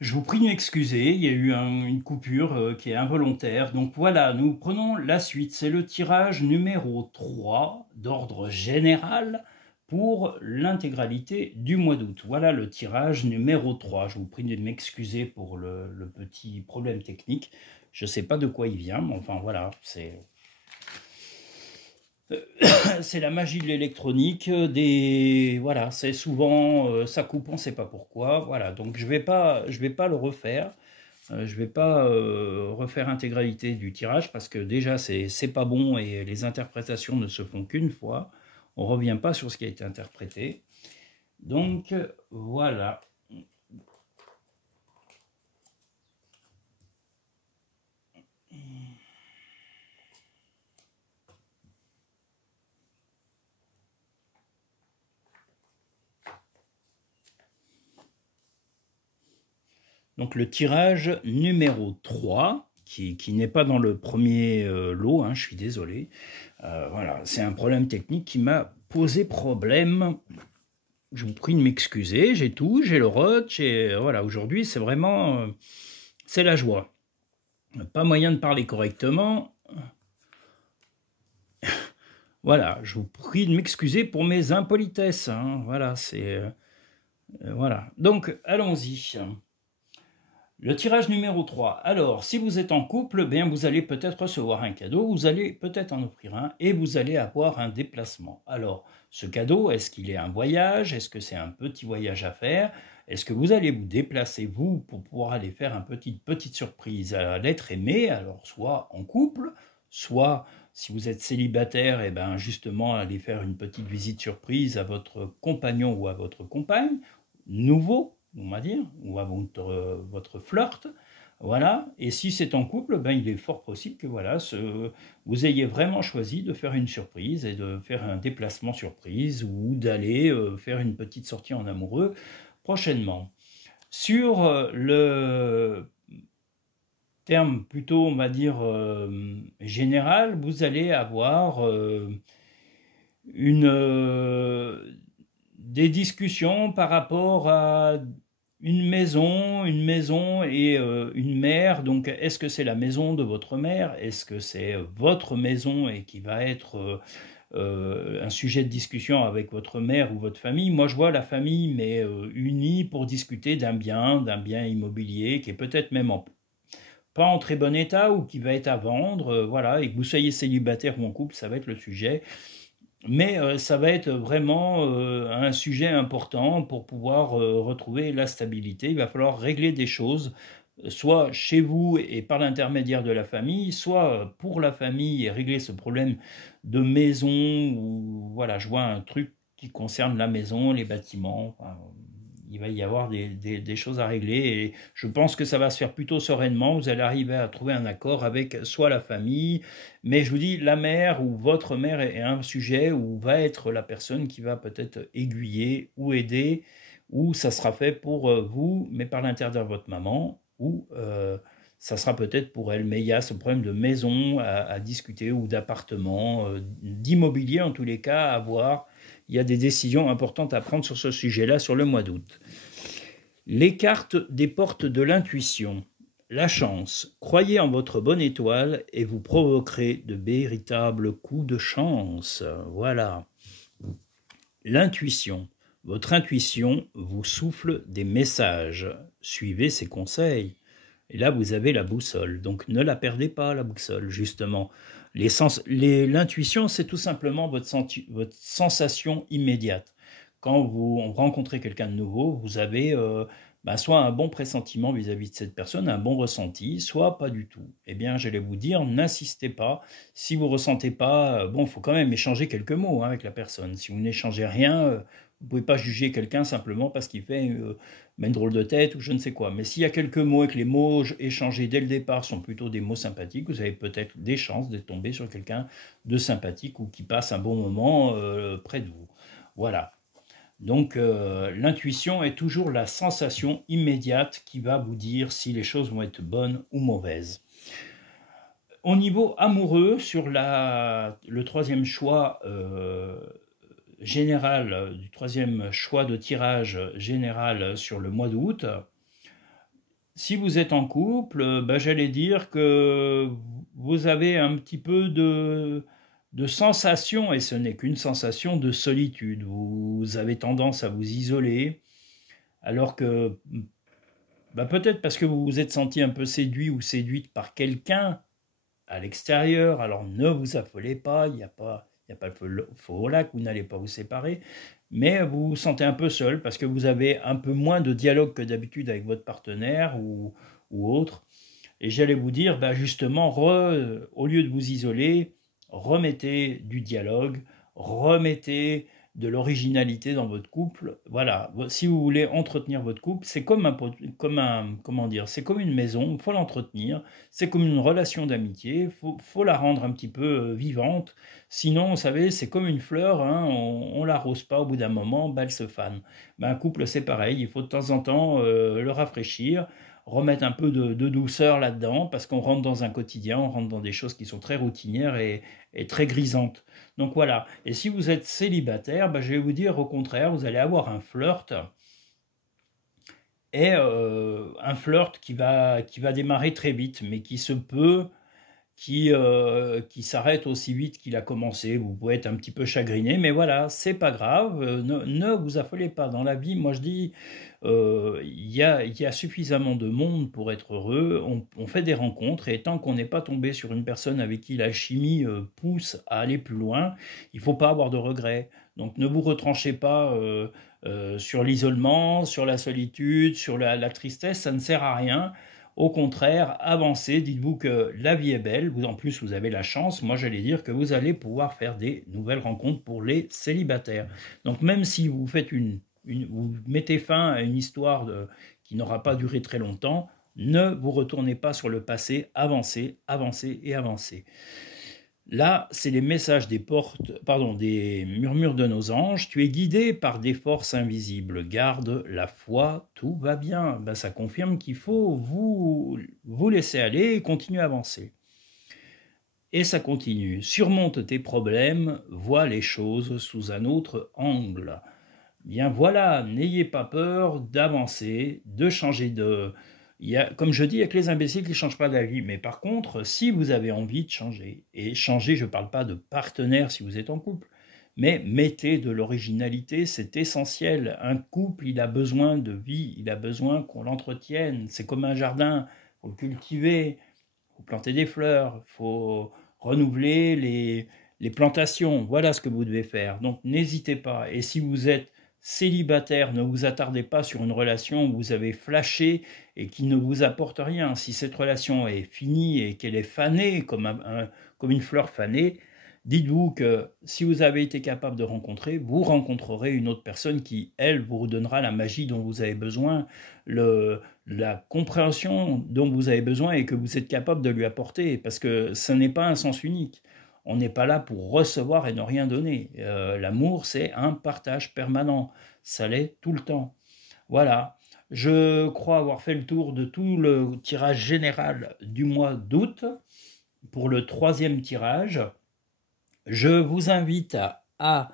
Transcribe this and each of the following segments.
Je vous prie de m'excuser, il y a eu une coupure qui est involontaire. Donc voilà, nous prenons la suite. C'est le tirage numéro 3 d'ordre général pour l'intégralité du mois d'août. Voilà le tirage numéro 3. Je vous prie de m'excuser pour le petit problème technique. Je ne sais pas de quoi il vient, mais enfin voilà, c'est la magie de l'électronique, voilà, c'est souvent ça coupe, on ne sait pas pourquoi, voilà, donc je vais pas le refaire, je vais pas refaire l'intégralité du tirage parce que déjà c'est pas bon et les interprétations ne se font qu'une fois, on revient pas sur ce qui a été interprété, donc voilà. Donc le tirage numéro 3, qui n'est pas dans le premier lot, hein, je suis désolé. Voilà, c'est un problème technique qui m'a posé problème. Je vous prie de m'excuser, j'ai tout, j'ai le rot, voilà, aujourd'hui c'est vraiment, c'est la joie. Pas moyen de parler correctement. Voilà, je vous prie de m'excuser pour mes impolitesses, hein. Voilà, c'est... voilà, donc allons-y. Le tirage numéro 3. Alors, si vous êtes en couple, bien, vous allez peut-être recevoir un cadeau, vous allez peut-être en offrir un, et vous allez avoir un déplacement. Alors, ce cadeau, est-ce qu'il est un voyage? Est-ce que c'est un petit voyage à faire? Est-ce que vous allez vous déplacer, vous, pour pouvoir aller faire une petite surprise à l'être aimé? Alors, soit en couple, soit, si vous êtes célibataire, et ben justement, aller faire une petite visite surprise à votre compagnon ou à votre compagne, nouveau, on va dire, ou à votre flirt, voilà. Et si c'est en couple, ben il est fort possible que voilà, vous ayez vraiment choisi de faire une surprise et de faire un déplacement surprise ou d'aller faire une petite sortie en amoureux prochainement. Sur le terme plutôt, on va dire, général, vous allez avoir des discussions par rapport à une maison et une mère. Donc, est-ce que c'est la maison de votre mère? Est-ce que c'est votre maison et qui va être un sujet de discussion avec votre mère ou votre famille? Moi, je vois la famille, mais unie pour discuter d'un bien immobilier qui est peut-être même pas en très bon état ou qui va être à vendre, voilà, et que vous soyez célibataire ou en couple, ça va être le sujet. Mais ça va être vraiment un sujet important pour pouvoir retrouver la stabilité. Il va falloir régler des choses, soit chez vous et par l'intermédiaire de la famille, soit pour la famille et régler ce problème de maison, ou voilà, je vois un truc qui concerne la maison, les bâtiments. Enfin, il va y avoir des choses à régler et je pense que ça va se faire plutôt sereinement. Vous allez arriver à trouver un accord avec soit la famille, mais je vous dis, la mère ou votre mère est un sujet où va être la personne qui va peut-être aiguiller ou aider, ou ça sera fait pour vous, mais par l'intérieur de votre maman, ou ça sera peut-être pour elle. Mais il y a ce problème de maison à discuter, ou d'appartement, d'immobilier en tous les cas à voir. Il y a des décisions importantes à prendre sur ce sujet-là sur le mois d'août. Les cartes des portes de l'intuition. La chance. Croyez en votre bonne étoile et vous provoquerez de véritables coups de chance. Voilà. L'intuition. Votre intuition vous souffle des messages. Suivez ses conseils. Et là, vous avez la boussole. Donc, ne la perdez pas, la boussole, justement. L'intuition, c'est tout simplement votre sensation immédiate. Quand vous rencontrez quelqu'un de nouveau, vous avez soit un bon pressentiment vis-à-vis de cette personne, un bon ressenti, soit pas du tout. Eh bien, j'allais vous dire, n'insistez pas. Si vous ne ressentez pas, il faut quand même échanger quelques mots avec la personne. Si vous n'échangez rien, vous ne pouvez pas juger quelqu'un simplement parce qu'il fait une drôle de tête ou je ne sais quoi. Mais s'il y a quelques mots et que les mots échangés dès le départ sont plutôt des mots sympathiques, vous avez peut-être des chances d'être tombé sur quelqu'un de sympathique ou qui passe un bon moment près de vous. Voilà. Donc l'intuition est toujours la sensation immédiate qui va vous dire si les choses vont être bonnes ou mauvaises. Au niveau amoureux, sur le troisième choix général, du troisième choix de tirage général sur le mois d'août, Si vous êtes en couple, j'allais dire que vous avez un petit peu de sensation, et ce n'est qu'une sensation de solitude. Vous avez tendance à vous isoler, alors que peut-être parce que vous vous êtes senti un peu séduit ou séduite par quelqu'un à l'extérieur, alors ne vous affolez pas, il y a pas le feu au lac, vous n'allez pas vous séparer, mais vous vous sentez un peu seul parce que vous avez un peu moins de dialogue que d'habitude avec votre partenaire ou autre. Et j'allais vous dire, justement, au lieu de vous isoler, remettez du dialogue, remettez de l'originalité dans votre couple. Voilà, si vous voulez entretenir votre couple, c'est comment dire, c'est comme une maison, il faut l'entretenir, c'est comme une relation d'amitié, faut la rendre un petit peu vivante. Sinon, vous savez, c'est comme une fleur, hein, on l'arrose pas, au bout d'un moment, elle se fane. Un couple, c'est pareil, il faut de temps en temps le rafraîchir, remettre un peu de douceur là-dedans, parce qu'on rentre dans un quotidien, on rentre dans des choses qui sont très routinières et très grisantes. Donc voilà, et si vous êtes célibataire, je vais vous dire au contraire, vous allez avoir un flirt, et un flirt qui va démarrer très vite, mais qui se peut qui s'arrête aussi vite qu'il a commencé. Vous pouvez être un petit peu chagriné, mais voilà, c'est pas grave. Ne vous affolez pas dans la vie. Moi, je dis, il y a suffisamment de monde pour être heureux. On fait des rencontres et tant qu'on n'est pas tombé sur une personne avec qui la chimie pousse à aller plus loin, il faut pas avoir de regrets. Donc, ne vous retranchez pas sur l'isolement, sur la solitude, sur la tristesse. Ça ne sert à rien. Au contraire, avancez, dites-vous que la vie est belle, en plus vous avez la chance, moi j'allais dire que vous allez pouvoir faire des nouvelles rencontres pour les célibataires. Donc même si vous faites vous mettez fin à une histoire qui n'aura pas duré très longtemps, ne vous retournez pas sur le passé, avancez, avancez et avancez. Là, c'est les messages des murmures de nos anges. Tu es guidé par des forces invisibles. Garde la foi, tout va bien. Ça confirme qu'il faut vous laisser aller et continuer à avancer. Et ça continue. Surmonte tes problèmes, vois les choses sous un autre angle. Bien voilà, n'ayez pas peur d'avancer, de changer comme je dis, il n'y a que les imbéciles qui ne changent pas d'avis. Mais par contre, si vous avez envie de changer, et changer, je ne parle pas de partenaire si vous êtes en couple, mais mettez de l'originalité, c'est essentiel. Un couple, il a besoin de vie, il a besoin qu'on l'entretienne. C'est comme un jardin, il faut le cultiver, il faut planter des fleurs, il faut renouveler les plantations. Voilà ce que vous devez faire. Donc n'hésitez pas. Et si vous êtes célibataire, ne vous attardez pas sur une relation où vous avez flashé et qui ne vous apporte rien. Si cette relation est finie et qu'elle est fanée comme une fleur fanée, dites-vous que si vous avez été capable de rencontrer, vous rencontrerez une autre personne qui, elle, vous donnera la magie dont vous avez besoin, la compréhension dont vous avez besoin et que vous êtes capable de lui apporter, parce que ce n'est pas un sens unique. On n'est pas là pour recevoir et ne rien donner. L'amour, c'est un partage permanent. Ça l'est tout le temps. Voilà. Je crois avoir fait le tour de tout le tirage général du mois d'août. Pour le 3e tirage, je vous invite à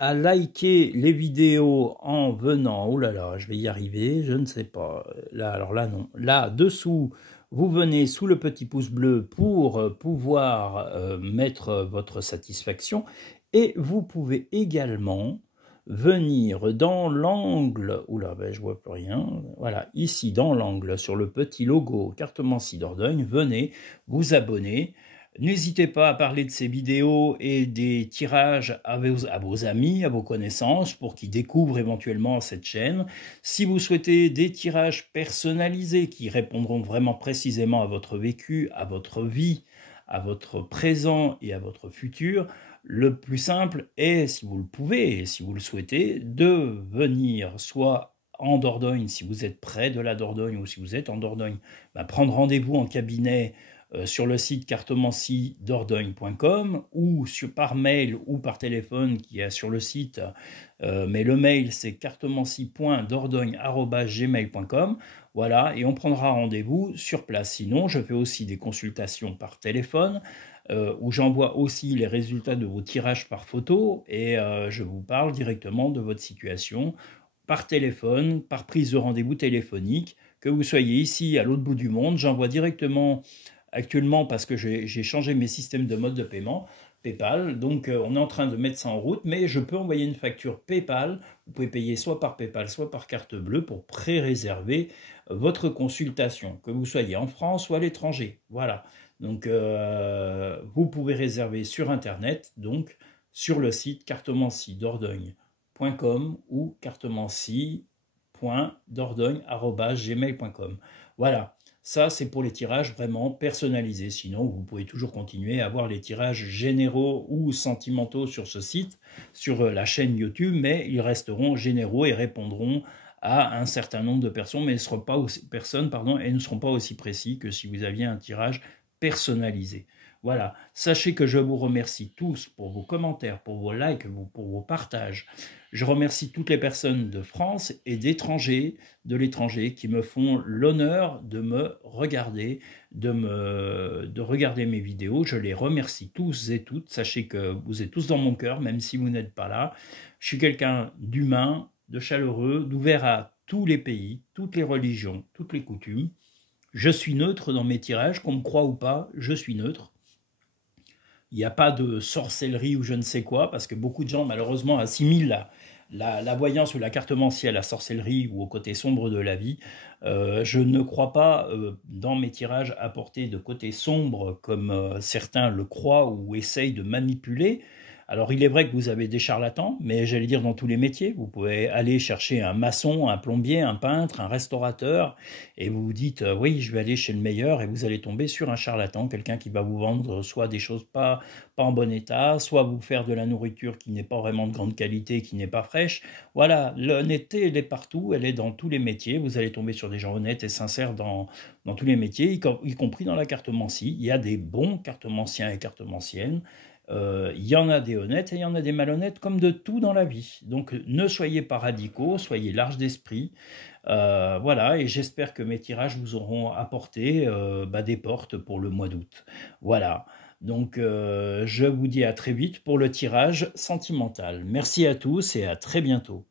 liker les vidéos en venant. Oh là là, je vais y arriver, je ne sais pas. Là, alors là, non. Là, dessous, vous venez sous le petit pouce bleu pour pouvoir mettre votre satisfaction. Et vous pouvez également venir dans l'angle, oula, je vois plus rien, voilà, ici dans l'angle, sur le petit logo Cartomancie Dordogne, venez vous abonner. N'hésitez pas à parler de ces vidéos et des tirages à vos amis, à vos connaissances, pour qu'ils découvrent éventuellement cette chaîne. Si vous souhaitez des tirages personnalisés qui répondront vraiment précisément à votre vécu, à votre vie, à votre présent et à votre futur, le plus simple est, si vous le pouvez et si vous le souhaitez, de venir soit en Dordogne, si vous êtes près de la Dordogne ou si vous êtes en Dordogne, prendre rendez-vous en cabinet sur le site cartomanciedordogne.com ou par mail ou par téléphone qui est sur le site, mais le mail c'est cartomancie.dordogne@gmail.com. Voilà, et on prendra rendez-vous sur place. Sinon, je fais aussi des consultations par téléphone où j'envoie aussi les résultats de vos tirages par photo et je vous parle directement de votre situation par téléphone, par prise de rendez-vous téléphonique, que vous soyez ici à l'autre bout du monde. J'envoie directement actuellement parce que j'ai changé mes systèmes de mode de paiement, PayPal, donc on est en train de mettre ça en route, mais je peux envoyer une facture PayPal. Vous pouvez payer soit par PayPal, soit par carte bleue pour pré-réserver votre consultation, que vous soyez en France ou à l'étranger. Voilà, donc vous pouvez réserver sur Internet, donc sur le site cartomancie-dordogne.com ou cartomancie.dordogne@gmail.com. Voilà. Ça, c'est pour les tirages vraiment personnalisés. Sinon, vous pouvez toujours continuer à avoir les tirages généraux ou sentimentaux sur ce site, sur la chaîne YouTube, mais ils resteront généraux et répondront à un certain nombre de personnes, mais ne seront pas aussi, et ne seront pas aussi précis que si vous aviez un tirage personnalisé. Voilà, sachez que je vous remercie tous pour vos commentaires, pour vos likes, pour vos partages. Je remercie toutes les personnes de France et d'étrangers, de l'étranger, qui me font l'honneur de me regarder, de regarder mes vidéos. Je les remercie tous et toutes. Sachez que vous êtes tous dans mon cœur, même si vous n'êtes pas là. Je suis quelqu'un d'humain, de chaleureux, d'ouvert à tous les pays, toutes les religions, toutes les coutumes. Je suis neutre dans mes tirages, qu'on me croie ou pas, je suis neutre. Il n'y a pas de sorcellerie ou je ne sais quoi, parce que beaucoup de gens, malheureusement, assimilent la voyance ou la cartomancie à la sorcellerie ou au côté sombre de la vie. Je ne crois pas, dans mes tirages, apporter de côté sombre comme certains le croient ou essayent de manipuler. Alors, il est vrai que vous avez des charlatans, mais j'allais dire dans tous les métiers. Vous pouvez aller chercher un maçon, un plombier, un peintre, un restaurateur, et vous vous dites oui, je vais aller chez le meilleur, et vous allez tomber sur un charlatan, quelqu'un qui va vous vendre soit des choses pas en bon état, soit vous faire de la nourriture qui n'est pas vraiment de grande qualité, qui n'est pas fraîche. Voilà, l'honnêteté, elle est partout, elle est dans tous les métiers. Vous allez tomber sur des gens honnêtes et sincères dans tous les métiers, y compris dans la cartomancie. Il y a des bons cartomanciens et cartomanciennes. Il y en a des honnêtes et il y en a des malhonnêtes, comme de tout dans la vie. Donc ne soyez pas radicaux, soyez larges d'esprit. Voilà, et j'espère que mes tirages vous auront apporté des portes pour le mois d'août. Voilà, donc je vous dis à très vite pour le tirage sentimental. Merci à tous et à très bientôt.